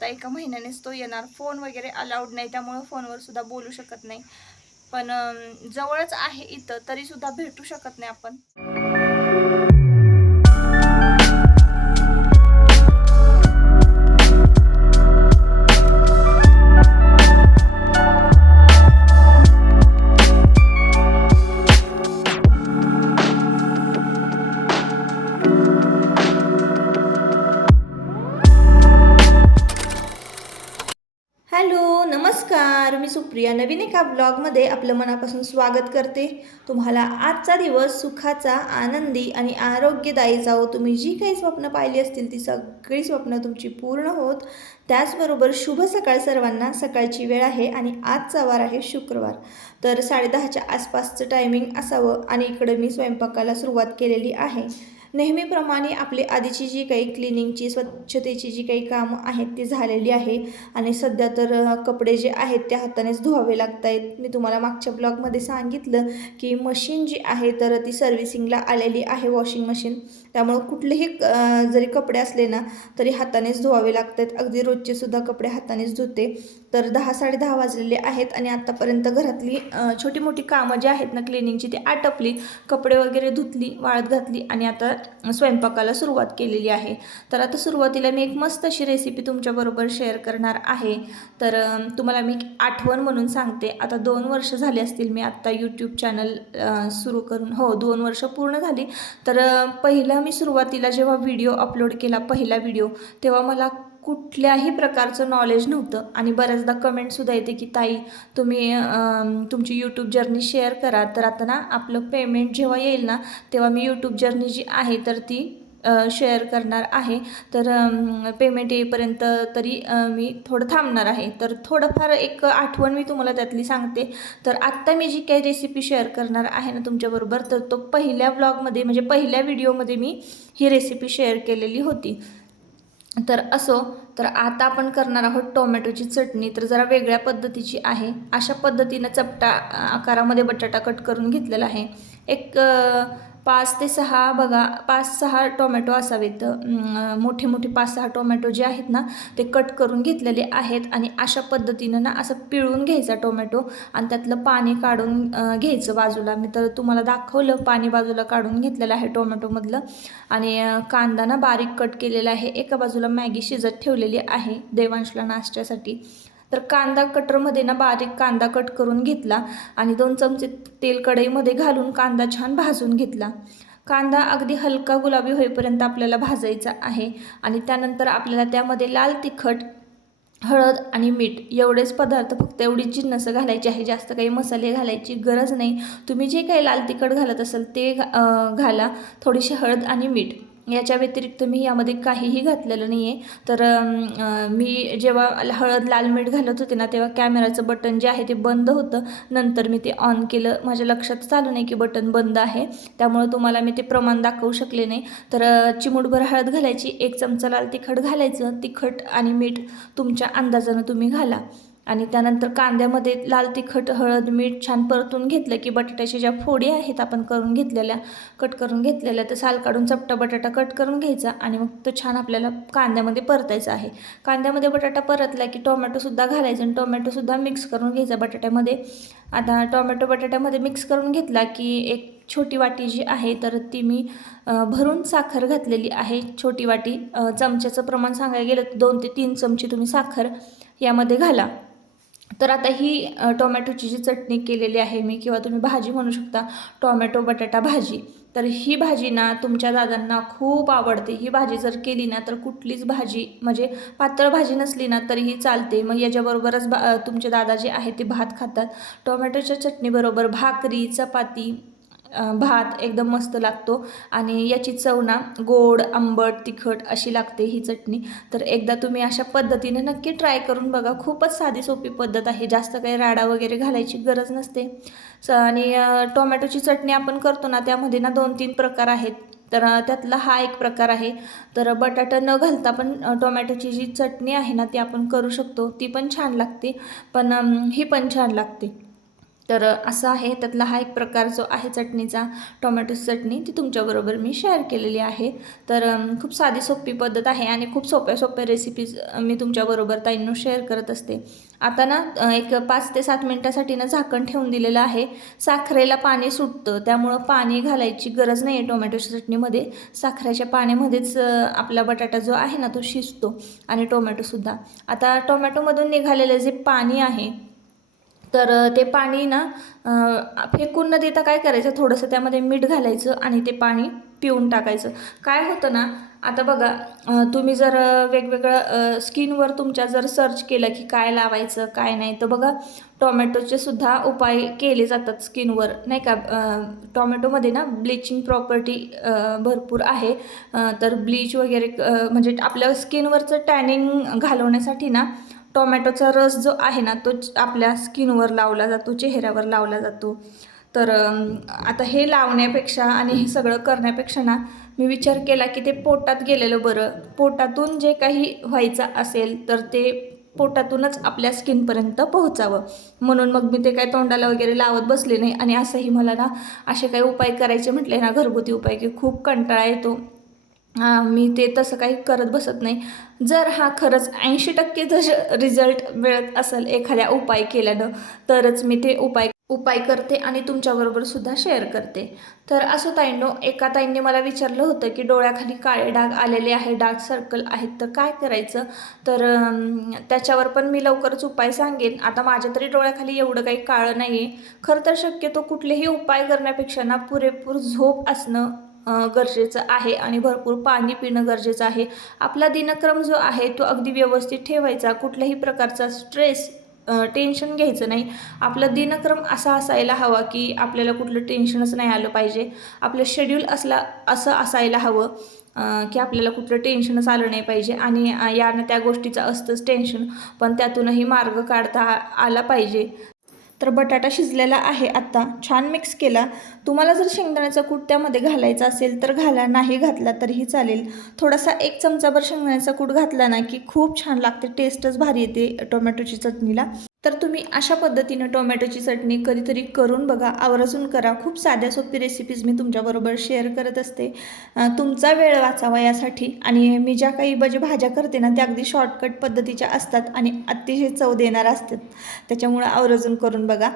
आता एका महिन्यानेच तो येणार. फोन वगैरे अलाउड नाही, त्यामुळे फोनवर सुद्धा बोलू शकत नाही. पण जवळच आहे इथं, तरी सुद्धा भेटू शकत नाही आपण. हॅलो, नमस्कार. मी सुप्रिया. नवीन एका ब्लॉगमध्ये आपलं मनापासून स्वागत करते. तुम्हाला आजचा दिवस सुखाचा, आनंदी आणि आरोग्यदायी जावो. तुम्ही जी काही स्वप्न पाहिली असतील ती सगळी स्वप्न तुमची पूर्ण होत. त्याचबरोबर शुभ सकाळ सर्वांना. सकाळची वेळ आहे आणि आजचा वार आहे शुक्रवार. तर 10:30च्या आसपासचं टायमिंग असावं आणि इकडे मी स्वयंपाकाला सुरुवात केलेली आहे. नेहमीप्रमाणे आपली आधीची जी काही क्लिनिंगची, स्वच्छतेची जी काही कामं आहेत ती झालेली आहे आणि सध्या तर कपडे जे आहेत ते हातानेच धुवावे लागत आहेत. मी तुम्हाला मागच्या ब्लॉगमध्ये सांगितलं की मशीन जी आहे तर ती सर्व्हिसिंगला आलेली आहे, वॉशिंग मशीन. त्यामुळं कुठलेही जरी कपडे असले ना तरी हातानेच धुवावे लागत आहेत. अगदी रोजचे सुद्धा कपडे हातानेच धुते. तर 10-10:30 वाजलेले आहेत आणि आत्तापर्यंत घरातली छोटी मोठी कामं जी आहेत ना क्लिनिंगची ती आटपली. कपडे वगैरे धुतली, वाळत घातली आणि आता स्वयंपाकाला सुरुवात केलेली आहे. तर आता सुरुवातीला मी एक मस्त अशी रेसिपी तुमच्याबरोबर शेअर करणार आहे. तर तुम्हाला मी आठवण म्हणून सांगते. आता 2 वर्ष झाली असतील मी आत्ता यूट्यूब चॅनल सुरू करून. हो, 2 वर्ष पूर्ण झाली. तर पहिला मी सुरुवातीला जेव्हा व्हिडिओ अपलोड केला, पहिला व्हिडिओ, तेव्हा मला कुठल्याही प्रकारचं नॉलेज नव्हतं आणि बऱ्याचदा कमेंटसुद्धा येते की ताई तुम्ही तुमची यूट्यूब जर्नी शेअर करा. तर आता ना आपलं पेमेंट जेव्हा येईल ना तेव्हा मी यूट्यूब जर्नी जी आहे तर ती शेअर करणार आहे. तर पेमेंट येईपर्यंत तरी मी थोडं थांबणार आहे. तर थोडंफार एक आठवण मी तुम्हाला त्यातली सांगते. तर आत्ता मी जी काही रेसिपी शेअर करणार आहे ना तुमच्याबरोबर, तर तो पहिल्या ब्लॉगमध्ये म्हणजे पहिल्या व्हिडिओमध्ये मी ही रेसिपी शेअर केलेली होती. तर तर आता आपण करणार आहोत टोमॅटोची चटणी. तर जरा वेगळ्या पद्धतीची आहे. अशा पद्धतीनं चपटा आकारामध्ये बटाटा कट करून घेतलेला आहे. एक 5 ते 6 बघा, 5-6 टोमॅटो असावेत. मोठे मोठे 5-6 टोमॅटो जे आहेत ना ते कट करून घेतलेले आहेत आणि अशा पद्धतीनं ना असं पिळून घ्यायचा टोमॅटो आणि त्यातलं पाणी काढून घ्यायचं बाजूला. मी तर तुम्हाला दाखवलं, पाणी बाजूला काढून घेतलेलं आहे टोमॅटोमधलं. आणि कांदा ना बारीक कट केलेला आहे. एका बाजूला मॅगी शिजत ठेवलेली आहे देवांशला नाश्त्यासाठी. तर कांदा कटरमध्ये ना बारीक कांदा कट करून घेतला आणि 2 चमचे तेल कढईमध्ये घालून कांदा छान भाजून घेतला. कांदा अगदी हलका गुलाबी होईपर्यंत आपल्याला भाजायचा आहे आणि त्यानंतर आपल्याला त्यामध्ये लाल तिखट, हळद आणि मीठ एवढेच पदार्थ, फक्त एवढीच जिन्नसं घालायची आहे. जास्त काही मसाले घालायची गरज नाही. तुम्ही जे काही लाल तिखट घालत असाल ते घाला. थोडीशी हळद आणि मीठ, याच्या व्यतिरिक्त मी यामध्ये काहीही घातलेलं नाही आहे. तर मी जेव्हा हळद लाल मीठ घालत होते ना तेव्हा कॅमेराचं बटन जे आहे ते बंद होतं. नंतर मी ते ऑन केलं. माझ्या लक्षातच आलं नाही की बटन बंद आहे, त्यामुळे तुम्हाला मी ते प्रमाण दाखवू शकले नाही. तर चिमूटभर हळद घालायची, 1 चमचा लाल तिखट घालायचं. तिखट आणि मीठ तुमच्या अंदाजानं तुम्ही घाला आणि त्यानंतर कांद्यामध्ये लाल तिखट, हळद, मीठ छान परतून घेतलं की बटाट्याच्या ज्या फोडी आहेत आपण करून घेतलेल्या, कट करून घेतलेल्या, तर साल काढून चपटा बटाटा कट करून घ्यायचा आणि मग तो छान आपल्याला कांद्यामध्ये परतायचा आहे. कांद्यामध्ये बटाटा परतला की टोमॅटोसुद्धा घालायचं आणि टोमॅटोसुद्धा मिक्स करून घ्यायचा बटाट्यामध्ये. आता टोमॅटो बटाट्यामध्ये मिक्स करून घेतला की एक छोटी वाटी जी आहे तर ती मी भरून साखर घातलेली आहे. छोटी वाटी, चमच्याचं प्रमाण सांगायला गेलं तर 2 ते 3 चमचे तुम्ही साखर यामध्ये घाला. तर आता ही टोमॅटोची जी चटणी केलेली आहे मी, किंवा तुम्ही भाजी म्हणू शकता, टोमॅटो बटाटा भाजी. तर ही भाजी ना तुमच्या दादांना खूप आवडते. ही भाजी जर केली ना तर कुठलीच भाजी म्हणजे पातळ भाजी नसली ना तरीही चालते. मग याच्याबरोबरच तुमचे दादा जे आहे ते भात खातात. टोमॅटोच्या चटणीबरोबर भाकरी, चपाती, भात एकदम मस्त लागतो आणि याची चव ना गोड, आंबट, तिखट अशी लागते ही चटणी. तर एकदा तुम्ही अशा पद्धतीने नक्की ट्राय करून बघा. खूपच साधी सोपी पद्धत आहे. जास्त काही राडा वगैरे घालायची गरज नसते. आणि टोमॅटोची चटणी आपण करतो ना त्यामध्ये ना 2-3 प्रकार आहेत. तर त्यातला हा एक प्रकार आहे. तर बटाटा न घालता पण टोमॅटोची जी चटणी आहे ना ती आपण करू शकतो. ती पण छान लागते, पण ही पण छान लागते. तर असं आहे, त्यातला हा एक प्रकार जो आहे चटणीचा, टोमॅटो चटणी, ती तुमच्याबरोबर मी शेअर केलेली आहे. तर खूप साधी सोपी पद्धत आहे आणि खूप सोप्या सोप्या रेसिपीज मी तुमच्याबरोबर ताईंनो शेअर करत असते. आता ना एक 5 ते 7 मिनटासाठी ना झाकण ठेवून दिलेलं आहे. साखरेला पाणी सुटतं, त्यामुळं पाणी घालायची गरज नाही आहे टोमॅटोच्या चटणीमध्ये. साखरेच्या पाण्यामध्येच आपला बटाटा जो आहे ना तो शिजतो आणि टोमॅटोसुद्धा. आता टोमॅटोमधून निघालेलं जे पाणी आहे, तर ते पाणी ना फेकून न देता काय करायचं, थोडंसं त्यामध्ये मीठ घालायचं आणि ते पाणी पिऊन टाकायचं. काय होतं ना, आता बघा, तुम्ही जर वेगवेगळं स्किनवर तुमच्या जर सर्च केलं की काय लावायचं काय नाही, तर बघा टोमॅटोचे सुद्धा उपाय केले जातात स्किनवर, नाही का. टोमॅटोमध्ये ना ब्लिचिंग प्रॉपर्टी भरपूर आहे. तर ब्लीच वगैरे म्हणजे आपल्या स्किनवरचं टॅनिंग घालवण्यासाठी ना टोमॅटोचा रस जो आहे ना तो आपल्या स्किनवर लावला जातो, चेहऱ्यावर लावला जातो. तर आता हे लावण्यापेक्षा आणि हे सगळं करण्यापेक्षा ना मी विचार केला की ते पोटात गेलेलं बरं. पोटातून जे काही व्हायचं असेल तर ते पोटातूनच आपल्या स्किनपर्यंत पोहोचावं, म्हणून मग मी ते काय तोंडाला वगैरे लावत बसले नाही. आणि असंही मला ना असे काही उपाय करायचे म्हटले ना, घरगुती उपाय, की खूप कंटाळा येतो. मी ते तसं काही करत बसत नाही. जर हा खरंच 80% जर रिझल्ट मिळत असेल एखाद्या उपाय केल्यानं, तरच मी ते उपाय उपाय करते आणि तुमच्याबरोबर सुद्धा शेअर करते. तर असो ताईंनो, एका ताईंनी मला विचारलं होतं की डोळ्याखाली काळे डाग आलेले आहे, डार्क सर्कल आहेत, तर काय करायचं. तर त्याच्यावर पण मी लवकरच उपाय सांगेन. आता माझ्या तरी डोळ्याखाली एवढं काही काळं नाही आहे. खरं तर शक्यतो कुठलेही उपाय करण्यापेक्षा ना पुरेपूर झोप असणं गरजेचं आहे आणि भरपूर पाणी पिणं गरजेचं आहे. आपला दिनक्रम जो आहे तो अगदी व्यवस्थित ठेवायचा. कुठल्याही प्रकारचा स्ट्रेस, टेन्शन घ्यायचं नाही. आपलं दिनक्रम असा असायला हवा की आपल्याला कुठलं टेन्शनच नाही आलं पाहिजे. आपलं शेड्यूल असं असायला हवं की आपल्याला कुठलं टेन्शनच आलं नाही पाहिजे. आणि यानं त्या गोष्टीचं असतंच टेन्शन, पण त्यातूनही मार्ग काढता आला पाहिजे. तर बटाटा शिजलेला आहे, आत्ता छान मिक्स केला. तुम्हाला जर शेंगदाण्याचा कूट त्यामध्ये घालायचा असेल तर घाला, नाही घातला तरीही चालेल. थोडासा 1 चमचाभर शेंगदाण्याचा कूट घातला ना की खूप छान लागते, टेस्टच भारी येते टोमॅटोची चटणीला. तर तुम्ही अशा पद्धतीनं टोमॅटोची चटणी कधीतरी करून बघा, आवर्जून करा. खूप साध्या सोपी रेसिपीज मी तुमच्याबरोबर शेअर करत असते तुमचा वेळ वाचावा यासाठी. आणि मी ज्या काही भाज्या करते ना त्या अगदी शॉर्टकट पद्धतीच्या असतात आणि अतिशय चव देणार असतात, त्याच्यामुळं आवर्जून करून बघा.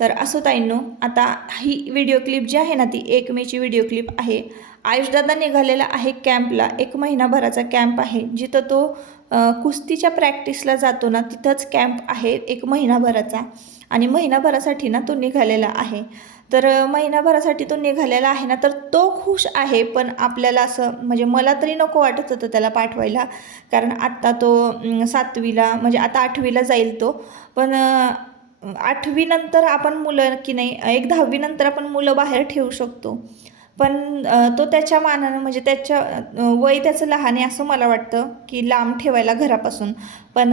तर असो ताईंनो, आता ही व्हिडिओ क्लिप जी आहे ना ती 1 मेची व्हिडिओ क्लिप आहे. आयुषदादा निघालेला आहे कॅम्पला, 1 महिनाभराचा कॅम्प आहे. जिथं तो कुस्तीच्या प्रॅक्टिसला जातो ना तिथंच कॅम्प आहे 1 महिनाभराचा. आणि महिनाभरासाठी ना तो निघालेला आहे. तर महिनाभरासाठी तो निघालेला आहे ना, तर तो खुश आहे. पण आपल्याला असं म्हणजे मला तरी नको वाटत होतं त्याला पाठवायला, कारण आत्ता तो 7वीला म्हणजे आता 8वीला जाईल तो. पण 8वी नंतर आपण मुलं की नाही, एक 10वी नंतर आपण मुलं बाहेर ठेवू शकतो. पण तो त्याच्या मानानं म्हणजे त्याच्या वय त्याचं लहान आहे असं मला वाटतं की लांब ठेवायला घरापासून. पण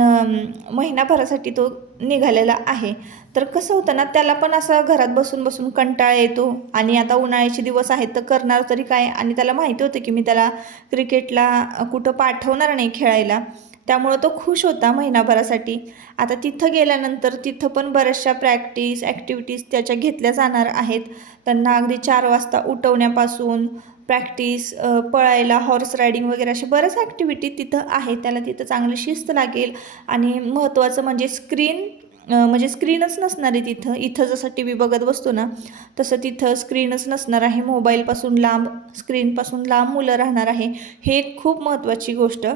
महिनाभरासाठी तो निघालेला आहे. तर कसं होतं ना, त्याला पण असं घरात बसून बसून कंटाळा येतो. आणि आता उन्हाळ्याचे दिवस आहेत तर करणार तरी काय. आणि त्याला माहिती होतं की मी त्याला क्रिकेटला कुठं पाठवणार नाही खेळायला, त्यामुळं तो खुश होता महिनाभरासाठी. आता तिथं गेल्यानंतर तिथं पण बऱ्याचशा प्रॅक्टिस ॲक्टिव्हिटीज त्याच्या घेतल्या जाणार आहेत. त्यांना अगदी 4 वाजता उठवण्यापासून प्रॅक्टिस, पळायला, हॉर्स रायडिंग वगैरे अशा बऱ्याच ॲक्टिव्हिटी तिथं आहे. त्याला तिथं चांगली शिस्त लागेल. आणि महत्त्वाचं म्हणजे म्हणजे स्क्रीनच नसणार आहे तिथं. इथं जसं टी व्ही बघत बसतो ना तसं तिथं स्क्रीनच नसणार आहे. मोबाईलपासून लांब, स्क्रीनपासून लांब मुलं राहणार आहे. हे एक खूप महत्त्वाची गोष्ट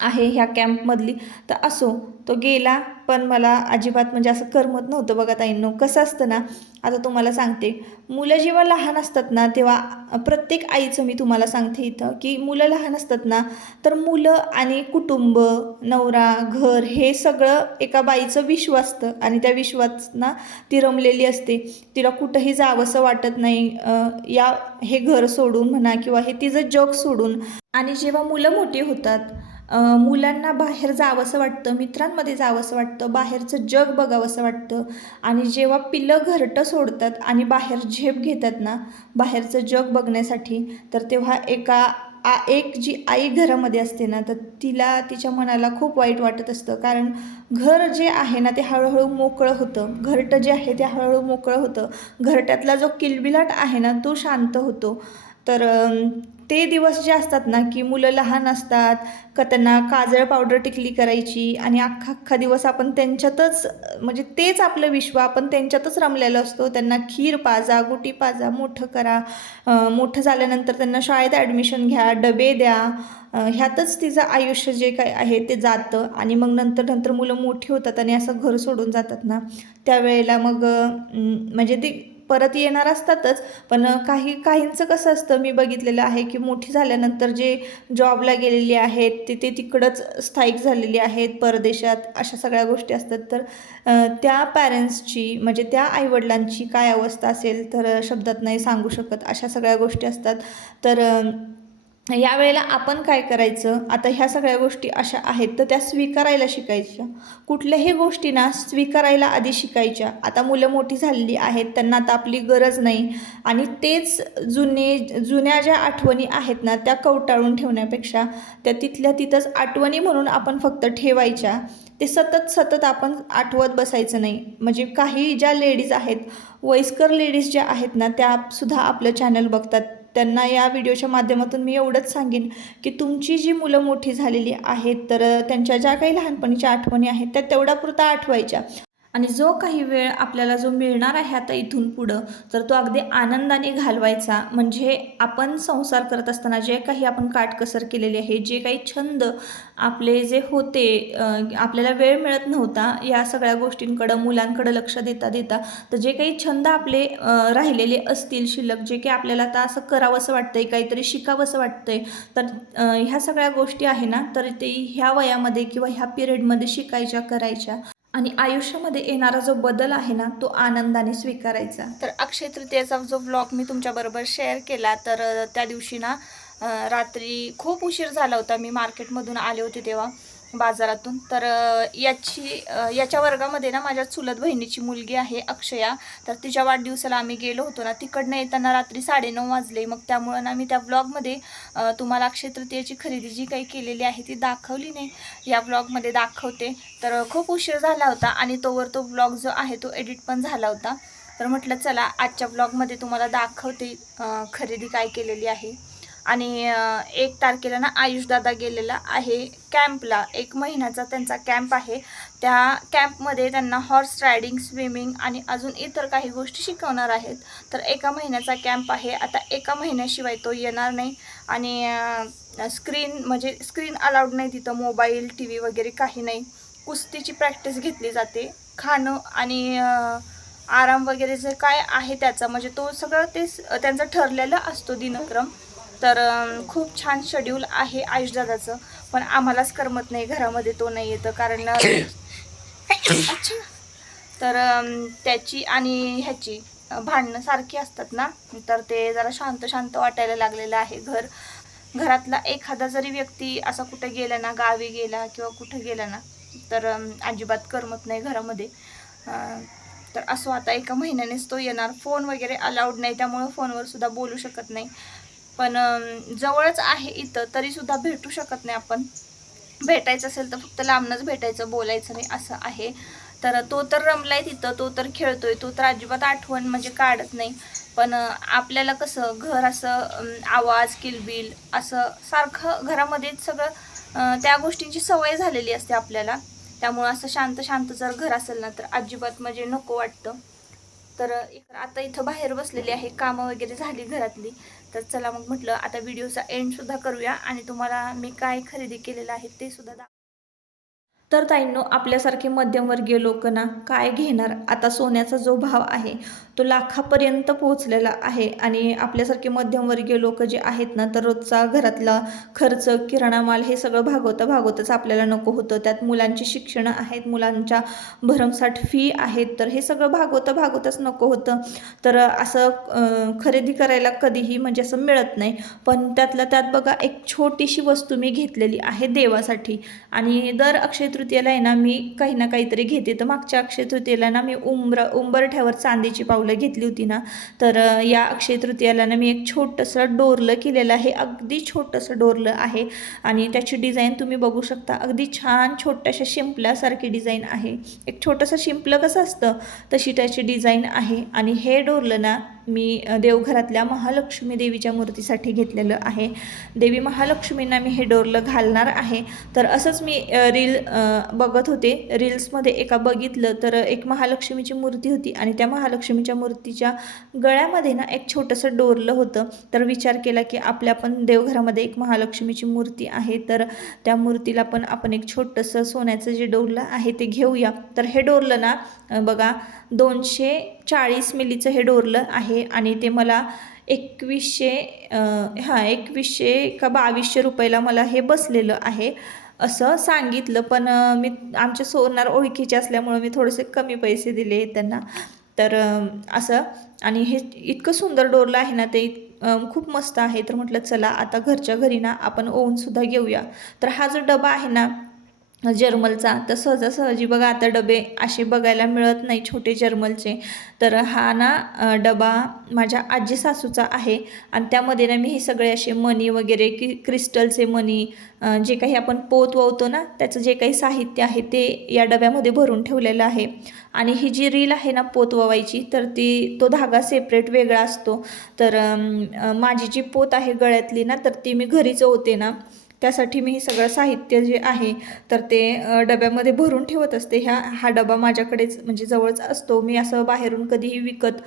आहे ह्या कॅम्पमधली. तर असो, तो गेला. पण मला अजिबात म्हणजे असं करमत नव्हतं बघा ताईंनो. कसं असतं ना, आता तुम्हाला सांगते, मुलं जेव्हा लहान असतात ना तेव्हा प्रत्येक आईचं मी तुम्हाला सांगते इथं की मुलं लहान असतात ना तर मुलं आणि कुटुंब, नवरा, घर हे सगळं एका बाईचं विश्व असतं. आणि त्या विश्वात ना ती रमलेली असते. तिला कुठंही जावंसं वाटत नाही, हे घर सोडून म्हणा किंवा हे तिचं जग सोडून. आणि जेव्हा मुलं मोठी होतात, मुलांना बाहेर जावंसं वाटतं, मित्रांमध्ये जावंसं वाटतं, बाहेरचं जग बघावंसं वाटतं. आणि जेव्हा पिल्लं घरटं सोडतात आणि बाहेर झेप घेतात ना बाहेरचं जग बघण्यासाठी, तर तेव्हा एका एक जी आई घरामध्ये असते ना, तर तिला तिच्या मनाला खूप वाईट वाटत असतं. कारण घर जे आहे ना, ते हळूहळू मोकळं होतं. घरटं जे आहे ते हळूहळू मोकळं होतं. घरट्यातला जो किलबिलाट आहे ना, तो शांत होतो. तर ते दिवस जे असतात ना, की मुलं लहान असतात, का त्यांना काजळ पावडर टिकली करायची आणि अख्खा अख्खा दिवस आपण त्यांच्यातच म्हणजे तेच आपलं विश्व, आपण त्यांच्यातच रमलेलो असतो. त्यांना खीर पाजा, गुटी पाजा, मोठं करा. मोठं झाल्यानंतर त्यांना शाळेत ॲडमिशन घ्या, डबे द्या. ह्यातच तिचं आयुष्य जे काही आहे ते जातं आणि मग नंतर नंतर मुलं मोठी होतात आणि असं घर सोडून जातात ना, त्यावेळेला मग म्हणजे ती परत येणार असतातच. पण काहींचं कसं असतं, मी बघितलेलं आहे की मोठी झाल्यानंतर जे जॉबला गेलेली आहेत ते तिकडंच स्थायिक झालेली आहेत परदेशात, अशा सगळ्या गोष्टी असतात. तर त्या पॅरेंट्सची म्हणजे त्या आईवडिलांची काय अवस्था असेल तर शब्दात नाही सांगू शकत, अशा सगळ्या गोष्टी असतात. तर यावेळेला आपण काय करायचं, आता ह्या सगळ्या गोष्टी अशा आहेत तर त्या स्वीकारायला शिकायच्या. कुठल्याही गोष्टी ना स्वीकारायला आधी शिकायच्या. आता मुलं मोठी झालेली आहेत, त्यांना आता आपली गरज नाही आणि तेच जुन्या ज्या आठवणी आहेत ना, त्या कवटाळून ठेवण्यापेक्षा त्या तिथल्या तिथंच आठवणी म्हणून आपण फक्त ठेवायच्या. ते सतत सतत आपण आठवत बसायचं नाही. म्हणजे काही ज्या लेडीज आहेत, वयस्कर लेडीज ज्या आहेत ना, त्यासुद्धा आपलं चॅनल बघतात. त्यांना या व्हिडिओच्या माध्यमातून मी एवढंच सांगेन की तुमची जी मुलं मोठी झालेली आहेत, तर त्यांच्या ज्या काही लहानपणीच्या आठवणी आहेत त्या तेवढ्यापुरता आठवायच्या. आणि जो काही वेळ आपल्याला जो मिळणार आहे आता इथून पुढं, तर तो अगदी आनंदाने घालवायचा. म्हणजे आपण संसार करत असताना जे काही आपण काटकसर केलेली आहे, जे काही छंद आपले जे होते, आपल्याला वेळ मिळत नव्हता या सगळ्या गोष्टींकडं, मुलांकडं लक्ष देता देता, तर जे काही छंद आपले राहिलेले असतील शिल्लक, जे काही आपल्याला आता असं करावंसं वाटतंय, काहीतरी शिकावंसं वाटतंय, तर ह्या सगळ्या गोष्टी आहे ना, तर ते ह्या वयामध्ये किंवा ह्या पिरियडमध्ये शिकायच्या, करायच्या. आणि आयुष्यामध्ये येणारा जो बदल आहे ना, तो आनंदाने स्वीकारायचा. तर अक्षय तृतीयेचा जो व्लॉग मी तुमच्याबरोबर शेअर केला, तर त्या दिवशी ना रात्री खूप उशीर झाला होता. मी मार्केटमधून आले होते तेव्हा, बाजारातून. तर याच्या वर्गामध्ये ना माझ्या चुलत बहिणीची मुलगी आहे अक्षया, तर तिच्या वाढदिवसाला आम्ही गेलो होतो ना, तिकडनं येताना रात्री 9:30 वाजले. मग त्यामुळं ना मी त्या ब्लॉगमध्ये तुम्हाला अक्षय तृतीयेची खरेदी जी काही केलेली आहे ती दाखवली नाही, या ब्लॉगमध्ये दाखवते. तर खूप उशीर झाला होता आणि तोवर तो ब्लॉग जो आहे तो एडिट पण झाला होता. तर म्हटलं चला आजच्या ब्लॉगमध्ये तुम्हाला दाखवते खरेदी काय केलेली आहे. आणि 1 तारखेला ना आयुषदादा गेलेला आहे कॅम्पला. 1 महिन्याचा त्यांचा कॅम्प आहे. त्या कॅम्पमध्ये त्यांना हॉर्स रायडिंग, स्विमिंग आणि अजून इतर काही गोष्टी शिकवणार आहेत. तर 1 महिन्याचा कॅम्प आहे. आता 1 महिन्याशिवाय तो येणार नाही आणि स्क्रीन अलाउड नाही तिथं, मोबाईल, टी व्ही वगैरे काही नाही. कुस्तीची प्रॅक्टिस घेतली जाते. खाणं आणि आराम वगैरे जे काय आहे त्याचा म्हणजे तो सगळं त्यांचं ठरलेलं असतो दिनक्रम. तर खूप छान शेड्यूल आहे आयुषदादाचं, पण आम्हालाच करमत नाही, घरामध्ये तो नाही येतं कारण अच्छा. तर त्याची आणि ह्याची भांडणं सारखी असतात ना, तर ते जरा शांत शांत वाटायला लागलेलं आहे घरातला एखादा जरी व्यक्ती असा कुठे गेला ना, गावी गेला किंवा कुठं गेला ना, तर अजिबात करमत नाही घरामध्ये. तर असं आता 1 महिन्यानेच तो येणार. फोन वगैरे अलाउड नाही, त्यामुळं फोनवर सुद्धा बोलू शकत नाही. पण जवळच आहे इथं, तरीसुद्धा भेटू शकत नाही आपण. भेटायचं असेल तर फक्त लांबनंच भेटायचं, बोलायचं नाही, असं आहे. तर तो तर रमलाय तिथं, तो तर खेळतोय, तो तर अजिबात आठवण म्हणजे काढत नाही. पण आपल्याला कसं घर असं आवाज, किलबिल असं सारखं घरामध्येच सगळं त्या गोष्टींची सवय झालेली असते आपल्याला. त्यामुळं असं शांत शांत जर घर असेल ना, तर अजिबात म्हणजे नको वाटतं. तर आता इथं बाहेर बसलेली आहे, कामं वगैरे झाली घरातली. तर चला मग म्हटलं आता व्हिडिओचा एंडसुद्धा करूया आणि तुम्हाला मी काय खरेदी केलेलं आहे ते सुद्धा तर ताईंनो, आपल्यासारखे मध्यमवर्गीय लोक ना काय घेणार. आता सोन्याचा जो भाव आहे तो लाखापर्यंत पोहोचलेला आहे आणि आपल्यासारखे मध्यमवर्गीय लोक जे आहेत ना, तर रोजचा घरातला खर्च, किराणा माल हे सगळं भागवतच आपल्याला नको होतं. त्यात मुलांची शिक्षणं आहेत, मुलांच्या भरमसाठ फी आहेत, तर हे सगळं भागवतच नको होतं. तर असं खरेदी करायला कधीही म्हणजे असं मिळत नाही. पण त्यातल्या त्यात बघा, एक छोटीशी वस्तू मी घेतलेली आहे देवासाठी. आणि दर अक्षय तृतीयेला आहे ना मी काही ना काहीतरी घेते. तर मागच्या अक्षय तृतीयेला ना मी उंबरठ्यावर चांदीची पाऊल पावलं घेतली होती ना, तर या अक्षय तृतीयाला ना मी एक छोटंसं डोरलं केलेलं आहे. अगदी छोटंसं डोरलं आहे आणि त्याची डिझाईन तुम्ही बघू शकता. अगदी छान छोट्याशा शिंपल्यासारखी डिझाईन आहे. एक छोटंसं शिंपलं कसं असतं तशी त्याची डिझाईन आहे. आणि हे डोरलं ना मी देवघरातल्या महालक्ष्मी देवीच्या मूर्तीसाठी घेतलेलं आहे. देवी महालक्ष्मींना मी हे डोरलं घालणार आहे. तर असंच मी रील बघत होते. रील्समध्ये एका बघितलं तर एक महालक्ष्मीची मूर्ती होती आणि त्या महालक्ष्मीच्या मूर्तीच्या गळ्यामध्ये ना एक छोटंसं डोरलं होतं. तर विचार केला की आपल्या पण देवघरामध्ये एक महालक्ष्मीची मूर्ती आहे, तर त्या मूर्तीला पण आपण एक छोटंसं सोन्याचं जे डोरलं आहे ते घेऊया. तर हे डोरलं ना बघा 240 मिलीचं हे डोरलं आहे आणि ते मला 2100 का 2200 रुपयाला मला हे बसलेलं आहे असं सांगितलं. पण मी आमच्या सोनार ओळखीचे असल्यामुळं मी थोडेसे कमी पैसे दिले त्यांना. तर असं आणि हे इतकं सुंदर डोरलं आहे ना ते खूप मस्त आहे. तर म्हटलं चला आता घरच्या घरी ना आपण ओवूनसुद्धा घेऊया. तर हा जो डबा आहे ना जर्मलचा, तर सहजासहजी बघा आता डबे असे बघायला मिळत नाही छोटे जर्मलचे. तर हा ना डबा माझ्या आजी सासूचा आहे आणि त्यामध्ये ना मी हे सगळे असे मणी वगैरे क्रिस्टलचे मणी, जे काही आपण पोत ववतो ना त्याचं जे काही साहित्य आहे ते या डब्यामध्ये भरून ठेवलेलं आहे. आणि ही जी रील आहे ना पोत ववायची, तर तो धागा सेपरेट वेगळा असतो. तर माझी जी पोत आहे गळ्यातली ना, तर ती मी घरीच ओवते ना, त्यासाठी मी हे सगळं साहित्य जे आहे तर ते डब्यामध्ये भरून ठेवत असते. हा डबा माझ्याकडेच म्हणजे जवळच असतो. मी असं बाहेरून कधीही विकत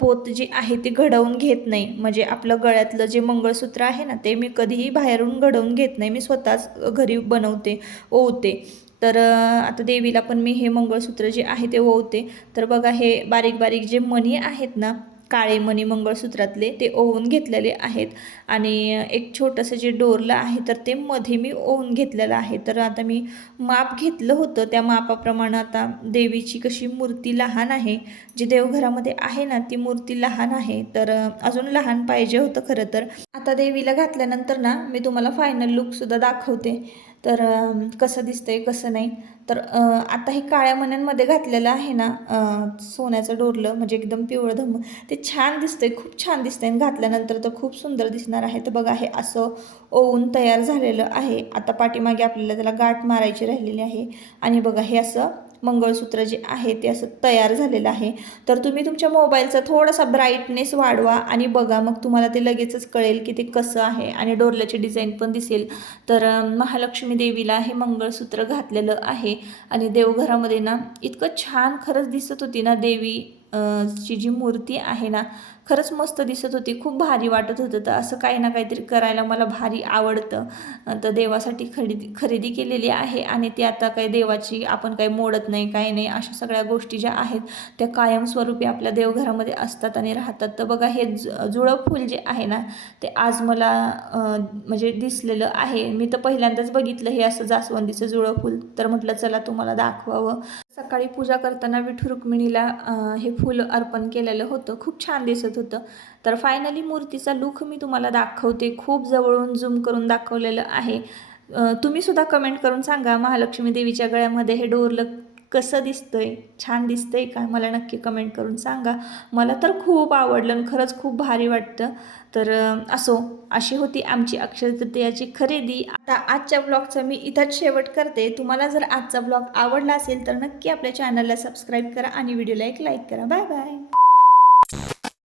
पोत जी आहे ती घडवून घेत नाही. म्हणजे आपलं गळ्यातलं जे मंगळसूत्र आहे ना ते मी कधीही बाहेरून घडवून घेत नाही. मी स्वतःच घरी बनवते, ओवते. तर आता देवीला पण मी हे मंगळसूत्र जे आहे ते ओवते. तर बघा हे बारीक बारीक जे मणी आहेत ना, काळे मणी मंगळसूत्रातले, ते ओवून घेतलेले आहेत. आणि एक छोटंसं जे डोरलं आहे तर ते मध्ये मी ओवून घेतलेलं आहे. तर आता मी माप घेतलं होतं, त्या मापाप्रमाणे आता देवीची कशी मूर्ती लहान आहे, जी देवघरामध्ये आहे ना ती मूर्ती लहान आहे, तर अजून लहान पाहिजे होतं खरं तर. आता देवीला घातल्यानंतर ना मी तुम्हाला फायनल लुकसुद्धा दाखवते. तर कसं दिसतंय कसं नाही. तर आता हे काळ्या मण्यांमध्ये घातलेलं आहे ना सोन्याचं डोरलं, म्हणजे एकदम पिवळं धम्म, ते छान दिसतंय, खूप छान दिसतंय आणि घातल्यानंतर तर खूप सुंदर दिसणार आहे. तर बघा हे असं ओवून तयार झालेलं आहे. आता पाठीमागे आपल्याला त्याला गाठ मारायची राहिलेली आहे. आणि बघा हे असं मंगळसूत्र जे आहे ते असं तयार झालेलं आहे. तर तुम्ही तुमच्या मोबाईलचा थोडासा ब्राईटनेस वाढवा आणि बघा, मग तुम्हाला ते लगेचच कळेल की ते कसं आहे आणि डोरल्याची डिझाईन पण दिसेल. तर महालक्ष्मी देवीला हे मंगळसूत्र घातलेलं आहे आणि देवघरामध्ये ना इतकं छान खरंच दिसत होती ना देवी ची जी मूर्ती आहे ना, खरंच मस्त दिसत होती, खूप भारी वाटत होतं. तर असं काही ना काहीतरी करायला मला भारी आवडतं. तर देवासाठी खरेदी केलेली आहे आणि ती आता काही देवाची आपण काही मोडत नाही, काही नाही. अशा सगळ्या गोष्टी ज्या आहेत त्या कायमस्वरूपी आपल्या देवघरामध्ये असतात आणि राहतात. तर बघा हे जुळं फूल जे आहे ना ते आज मला म्हणजे दिसलेलं आहे. मी तर पहिल्यांदाच बघितलं हे असं जास्वंदीचं जुळं फूल. तर म्हटलं चला तुम्हाला दाखवावं. सकाळी पूजा करताना विठू रुक्मिणीला हे फूल अर्पण केलेलं होतं, खूप छान दिसत होतं. तर फायनली मूर्तीचा लुक मी तुम्हाला दाखवते, खूप जवळून झूम करून दाखवलेलं आहे. तुम्ही सुद्धा कमेंट करून सांगा महालक्ष्मी देवीच्या गळ्यामध्ये हे डोरलं कसं दिसतंय, छान दिसतंय का, मला नक्की कमेंट करून सांगा. मला तर खूप आवडलं आणि खरंच खूप भारी वाटतं. तर असो, अशी होती आमची अक्षय तृतीयाची खरेदी. आता आजच्या ब्लॉगचा मी इथंच शेवट करते. तुम्हाला जर आजचा ब्लॉग आवडला असेल तर नक्की आपल्या चॅनलला सबस्क्राईब करा आणि व्हिडिओला एक लाईक करा. Bye bye.